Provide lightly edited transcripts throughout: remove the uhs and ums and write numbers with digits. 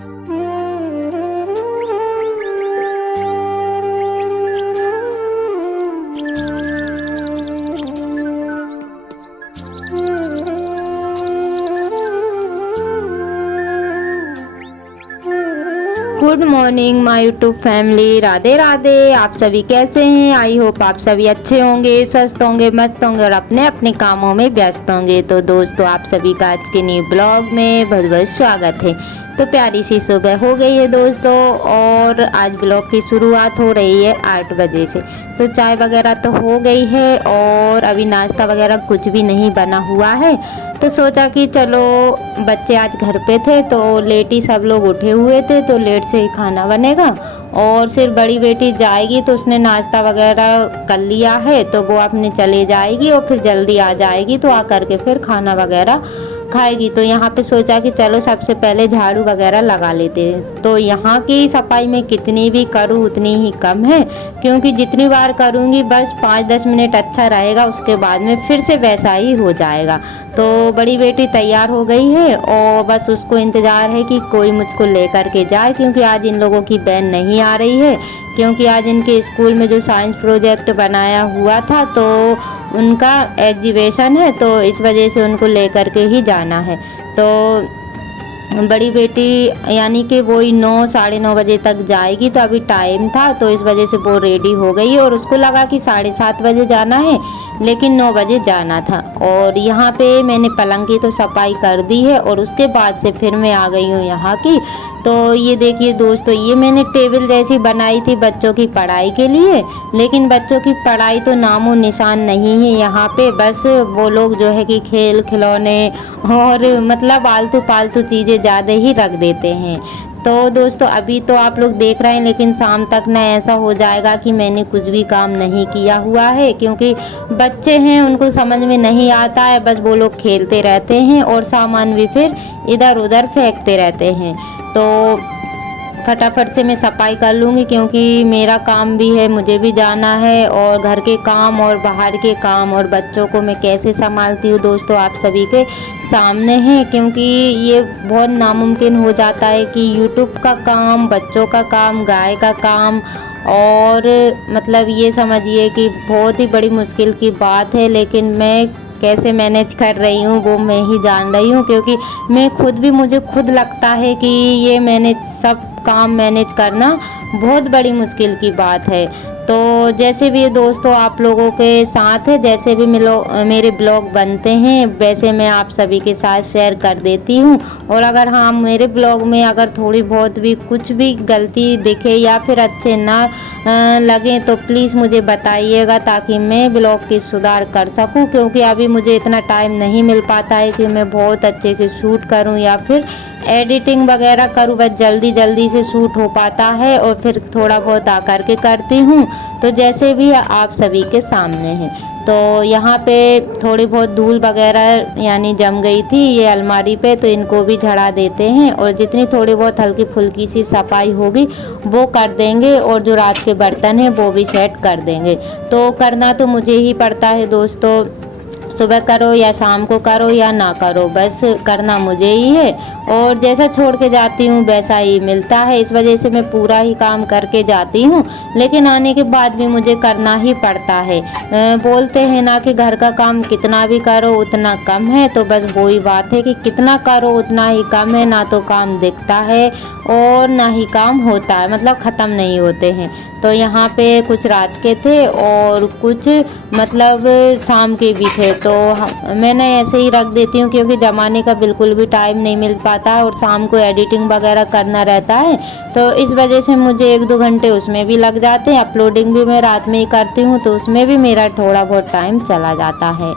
Good morning my YouTube family, Radhe Radhe. आप सभी कैसे हैं? आई होप आप सभी अच्छे होंगे, स्वस्थ होंगे, मस्त होंगे और अपने अपने कामों में व्यस्त होंगे। तो दोस्तों, आप सभी का आज के न्यू ब्लॉग में बहुत बहुत स्वागत है। तो प्यारी सी सुबह हो गई है दोस्तों, और आज ब्लॉग की शुरुआत हो रही है 8 बजे से। तो चाय वगैरह तो हो गई है और अभी नाश्ता वगैरह कुछ भी नहीं बना हुआ है। तो सोचा कि चलो, बच्चे आज घर पे थे तो लेट ही सब लोग उठे हुए थे, तो लेट से ही खाना बनेगा। और सिर्फ बड़ी बेटी जाएगी तो उसने नाश्ता वगैरह कर लिया है, तो वो अपने चले जाएगी और फिर जल्दी आ जाएगी, तो आ करके फिर खाना वगैरह खाएगी। तो यहाँ पे सोचा कि चलो सबसे पहले झाड़ू वगैरह लगा लेते हैं। तो यहाँ की सफाई में कितनी भी करूँ उतनी ही कम है, क्योंकि जितनी बार करूँगी बस 5-10 मिनट अच्छा रहेगा, उसके बाद में फिर से वैसा ही हो जाएगा। तो बड़ी बेटी तैयार हो गई है और बस उसको इंतज़ार है कि कोई मुझको ले कर के जाए, क्योंकि आज इन लोगों की बहन नहीं आ रही है। क्योंकि आज इनके स्कूल में जो साइंस प्रोजेक्ट बनाया हुआ था तो उनका एग्जीबिशन है, तो इस वजह से उनको ले कर के ही जाना है। तो बड़ी बेटी यानी कि वही 9-9:30 बजे तक जाएगी, तो अभी टाइम था तो इस वजह से वो रेडी हो गई और उसको लगा कि 7:30 बजे जाना है, लेकिन 9 बजे जाना था। और यहाँ पे मैंने पलंग की तो सफाई कर दी है और उसके बाद से फिर मैं आ गई हूँ यहाँ की। तो ये देखिए दोस्तों, ये मैंने टेबल जैसी बनाई थी बच्चों की पढ़ाई के लिए, लेकिन बच्चों की पढ़ाई तो नामो निशान नहीं है यहाँ पे। बस वो लोग जो है कि खेल खिलौने और मतलब आलतू पालतू चीज़ें ज़्यादा ही रख देते हैं। तो दोस्तों, अभी तो आप लोग देख रहे हैं, लेकिन शाम तक ना ऐसा हो जाएगा कि मैंने कुछ भी काम नहीं किया हुआ है, क्योंकि बच्चे हैं, उनको समझ में नहीं आता है, बस वो लोग खेलते रहते हैं और सामान भी फिर इधर उधर फेंकते रहते हैं। तो फटाफट से मैं सफाई कर लूँगी, क्योंकि मेरा काम भी है, मुझे भी जाना है। और घर के काम और बाहर के काम और बच्चों को मैं कैसे संभालती हूँ दोस्तों, आप सभी के सामने है। क्योंकि ये बहुत नामुमकिन हो जाता है कि यूट्यूब का काम, बच्चों का काम, गाय का काम, और मतलब ये समझिए कि बहुत ही बड़ी मुश्किल की बात है। लेकिन मैं कैसे मैनेज कर रही हूँ वो मैं ही जान रही हूँ, क्योंकि मुझे खुद लगता है कि ये मैनेज सब काम मैनेज करना बहुत बड़ी मुश्किल की बात है। तो जैसे भी दोस्तों आप लोगों के साथ है, जैसे भी मेरे ब्लॉग बनते हैं वैसे मैं आप सभी के साथ शेयर कर देती हूँ। और अगर हाँ, मेरे ब्लॉग में अगर थोड़ी बहुत भी कुछ भी गलती दिखे या फिर अच्छे ना लगे तो प्लीज़ मुझे बताइएगा, ताकि मैं ब्लॉग की सुधार कर सकूँ। क्योंकि अभी मुझे इतना टाइम नहीं मिल पाता है कि मैं बहुत अच्छे से शूट करूँ या फिर एडिटिंग वगैरह करूँ। बस जल्दी जल्दी से शूट हो पाता है और फिर थोड़ा बहुत आकर के करती हूँ। तो जैसे भी आप सभी के सामने है। तो यहाँ पे थोड़ी बहुत धूल वगैरह यानी जम गई थी ये अलमारी पे, तो इनको भी झड़ा देते हैं और जितनी थोड़ी बहुत हल्की फुल्की सी सफाई होगी वो कर देंगे, और जो रात के बर्तन हैं वो भी सेट कर देंगे। तो करना तो मुझे ही पड़ता है दोस्तों, सुबह करो या शाम को करो या ना करो, बस करना मुझे ही है। और जैसा छोड़ के जाती हूँ वैसा ही मिलता है, इस वजह से मैं पूरा ही काम करके जाती हूँ, लेकिन आने के बाद भी मुझे करना ही पड़ता है। बोलते हैं ना कि घर का काम कितना भी करो उतना कम है, तो बस वही बात है कि कितना करो उतना ही कम है। ना तो काम दिखता है और ना ही काम होता है, मतलब ख़त्म नहीं होते हैं। तो यहाँ पे कुछ रात के थे और कुछ मतलब शाम के भी थे, तो मैंने ऐसे ही रख देती हूँ, क्योंकि जमाने का बिल्कुल भी टाइम नहीं मिल पाता है और शाम को एडिटिंग वगैरह करना रहता है। तो इस वजह से मुझे 1-2 घंटे उसमें भी लग जाते हैं। अपलोडिंग भी मैं रात में ही करती हूँ, तो उसमें भी मेरा थोड़ा बहुत टाइम चला जाता है।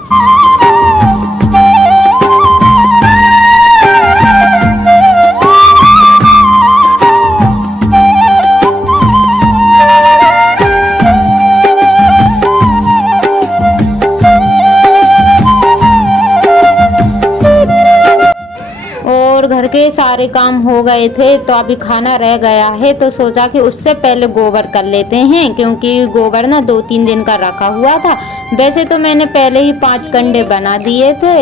घर के सारे काम हो गए थे, तो अभी खाना रह गया है, तो सोचा कि उससे पहले गोबर कर लेते हैं, क्योंकि गोबर ना 2-3 दिन का रखा हुआ था। वैसे तो मैंने पहले ही 5 कंडे बना दिए थे,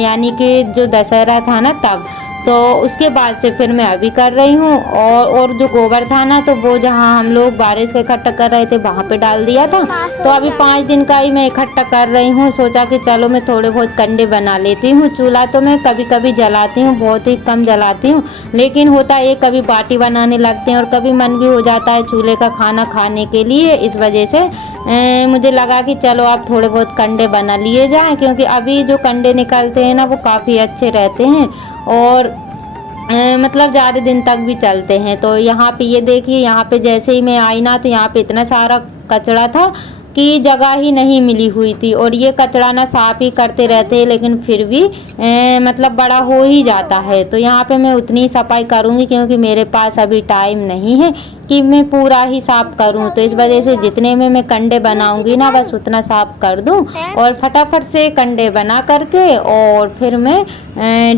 यानी कि जो दशहरा था ना तब तो उसके बाद से फिर मैं अभी कर रही हूँ। और जो गोबर था ना, तो वो जहाँ हम लोग बारिश का इकट्ठा कर रहे थे वहाँ पे डाल दिया था। तो अभी 5 दिन का ही मैं इकट्ठा कर रही हूँ। सोचा कि चलो मैं थोड़े बहुत कंडे बना लेती हूँ। चूल्हा तो मैं कभी कभी जलाती हूँ, बहुत ही कम जलाती हूँ, लेकिन होता है कभी बाटी बनाने लगते हैं और कभी मन भी हो जाता है चूल्हे का खाना खाने के लिए। इस वजह से मुझे लगा कि चलो आप थोड़े बहुत कंडे बना लिए जाएं, क्योंकि अभी जो कंडे निकलते हैं ना वो काफ़ी अच्छे रहते हैं और मतलब ज़्यादा दिन तक भी चलते हैं। तो यहाँ पे ये देखिए, यहाँ पे जैसे ही मैं आई ना, तो यहाँ पे इतना सारा कचरा था कि जगह ही नहीं मिली हुई थी। और ये कचरा ना साफ़ ही करते रहते हैं, लेकिन फिर भी मतलब बड़ा हो ही जाता है। तो यहाँ पे मैं उतनी सफाई करूँगी, क्योंकि मेरे पास अभी टाइम नहीं है कि मैं पूरा ही साफ़ करूँ। तो इस वजह से जितने में मैं कंडे बनाऊँगी ना, बस उतना साफ़ कर दूँ और फटाफट से कंडे बना करके और फिर मैं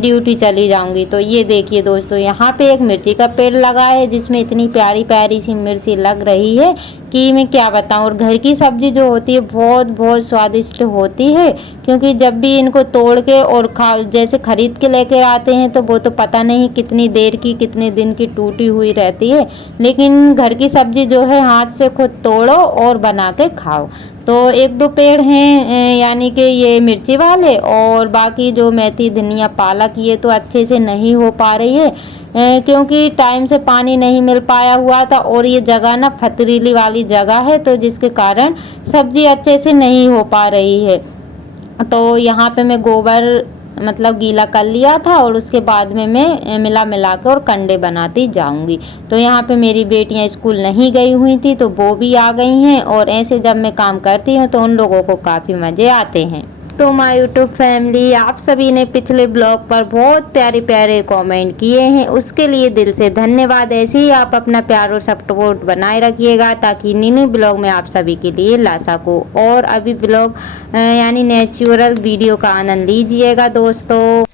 ड्यूटी चली जाऊंगी। तो ये देखिए दोस्तों, यहाँ पे एक मिर्ची का पेड़ लगा है जिसमें इतनी प्यारी प्यारी सी मिर्ची लग रही है कि मैं क्या बताऊँ। और घर की सब्जी जो होती है बहुत बहुत स्वादिष्ट होती है, क्योंकि जब भी इनको तोड़ के और जैसे खरीद के लेकर आते हैं तो वो तो पता नहीं कितनी देर की, कितने दिन की टूटी हुई रहती है। लेकिन घर की सब्जी जो है हाथ से खुद तोड़ो और बना के खाओ। तो 1-2 पेड़ हैं यानी कि ये मिर्ची वाले, और बाकी जो मेथी, धनिया, पालक ये तो अच्छे से नहीं हो पा रही है क्योंकि टाइम से पानी नहीं मिल पाया हुआ था। और ये जगह ना पथरीली वाली जगह है, तो जिसके कारण सब्जी अच्छे से नहीं हो पा रही है। तो यहाँ पे मैं गोबर मतलब गीला कर लिया था और उसके बाद में मैं मिला कर और कंडे बनाती जाऊंगी। तो यहाँ पे मेरी बेटियाँ स्कूल नहीं गई हुई थी, तो वो भी आ गई हैं। और ऐसे जब मैं काम करती हूँ तो उन लोगों को काफ़ी मज़े आते हैं। तो माय यूट्यूब फैमिली, आप सभी ने पिछले ब्लॉग पर बहुत प्यारे प्यारे कमेंट किए हैं, उसके लिए दिल से धन्यवाद। ऐसे ही आप अपना प्यार और सपोर्ट बनाए रखिएगा, ताकि न्यू ब्लॉग में आप सभी के लिए ला सकूँ। और अभी ब्लॉग यानी नेचुरल वीडियो का आनंद लीजिएगा दोस्तों।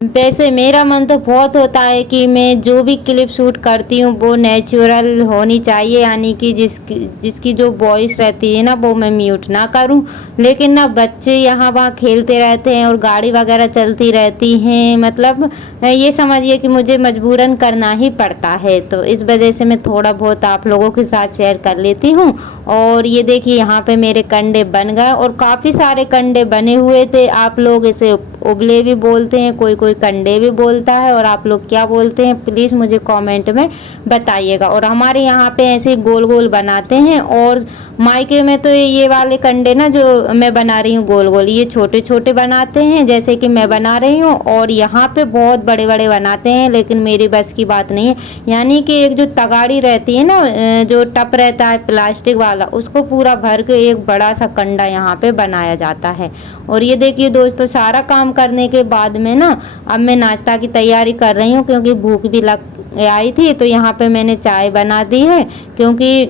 वैसे मेरा मन तो बहुत होता है कि मैं जो भी क्लिप शूट करती हूँ वो नेचुरल होनी चाहिए, यानी कि जिसकी जो वॉइस रहती है ना वो मैं म्यूट ना करूँ। लेकिन ना बच्चे यहाँ वहाँ खेलते रहते हैं और गाड़ी वगैरह चलती रहती हैं, मतलब ये समझिए कि मुझे मजबूरन करना ही पड़ता है। तो इस वजह से मैं थोड़ा बहुत आप लोगों के साथ शेयर कर लेती हूँ। और ये देखिए, यहाँ पे मेरे कंडे बन गए और काफ़ी सारे कंडे बने हुए थे। आप लोग इसे उबले भी बोलते हैं, कोई कोई कंडे भी बोलता है, और आप लोग क्या बोलते हैं प्लीज़ मुझे कमेंट में बताइएगा। और हमारे यहाँ पे ऐसे गोल गोल बनाते हैं, और मायके में तो ये वाले कंडे ना जो मैं बना रही हूँ गोल गोल, ये छोटे छोटे बनाते हैं जैसे कि मैं बना रही हूँ। और यहाँ पे बहुत बड़े बड़े बनाते हैं, लेकिन मेरी बस की बात नहीं है। यानी कि एक जो तगाड़ी रहती है ना, जो टप रहता है प्लास्टिक वाला, उसको पूरा भर के एक बड़ा सा कंडा यहाँ पे बनाया जाता है। और ये देखिए दोस्तों, सारा काम करने के बाद में ना अब मैं नाश्ता की तैयारी कर रही हूँ, क्योंकि भूख भी लग आई थी। तो यहाँ पे मैंने चाय बना दी है, क्योंकि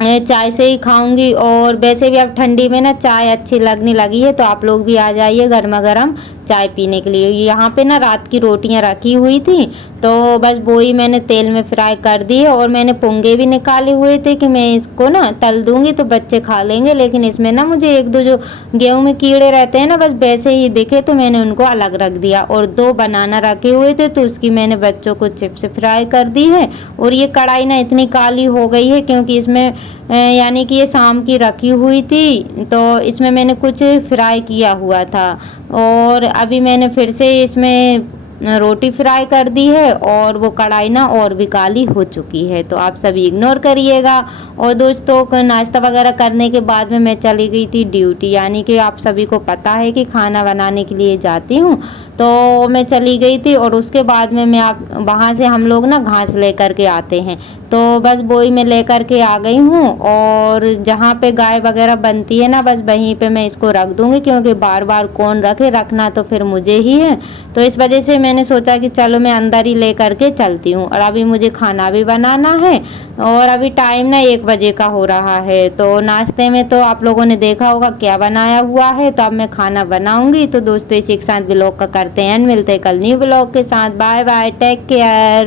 चाय से ही खाऊंगी। और वैसे भी अब ठंडी में ना चाय अच्छी लगने लगी है, तो आप लोग भी आ जाइए गर्मा गर्म चाय पीने के लिए। यहाँ पे ना रात की रोटियाँ रखी हुई थी, तो बस वो ही मैंने तेल में फ्राई कर दी है। और मैंने पुंगे भी निकाले हुए थे कि मैं इसको ना तल दूंगी तो बच्चे खा लेंगे, लेकिन इसमें ना मुझे 1-2 जो गेहूँ में कीड़े रहते हैं ना, बस वैसे ही दिखे, तो मैंने उनको अलग रख दिया। और 2 बनाना रखे हुए थे, तो उसकी मैंने बच्चों को चिप्स फ्राई कर दी है। और ये कढ़ाई ना इतनी काली हो गई है, क्योंकि इसमें यानी कि ये शाम की रखी हुई थी, तो इसमें मैंने कुछ फ्राई किया हुआ था। और अभी मैंने फिर से इसमें रोटी फ्राई कर दी है, और वो कढ़ाई ना और भी काली हो चुकी है, तो आप सभी इग्नोर करिएगा। और दोस्तों को नाश्ता वगैरह करने के बाद में मैं चली गई थी ड्यूटी, यानी कि आप सभी को पता है कि खाना बनाने के लिए जाती हूँ, तो मैं चली गई थी। और उसके बाद में मैं आप वहाँ से हम लोग ना घास लेकर के आते हैं, तो बस वही मैं लेकर के आ गई हूँ। और जहाँ पे गाय वगैरह बनती है ना, बस वहीं पे मैं इसको रख दूँगी, क्योंकि बार बार कौन रखे, रखना तो फिर मुझे ही है। तो इस वजह से मैंने मैंने सोचा कि चलो मैं अंदर ही ले करके चलती हूँ। और अभी मुझे खाना भी बनाना है और अभी टाइम ना 1 बजे का हो रहा है। तो नाश्ते में तो आप लोगों ने देखा होगा क्या बनाया हुआ है, तो अब मैं खाना बनाऊंगी। तो दोस्तों इसी के साथ ब्लॉग का करते हैं एंड मिलते हैं कल न्यू ब्लॉग के साथ। Bye bye, take care.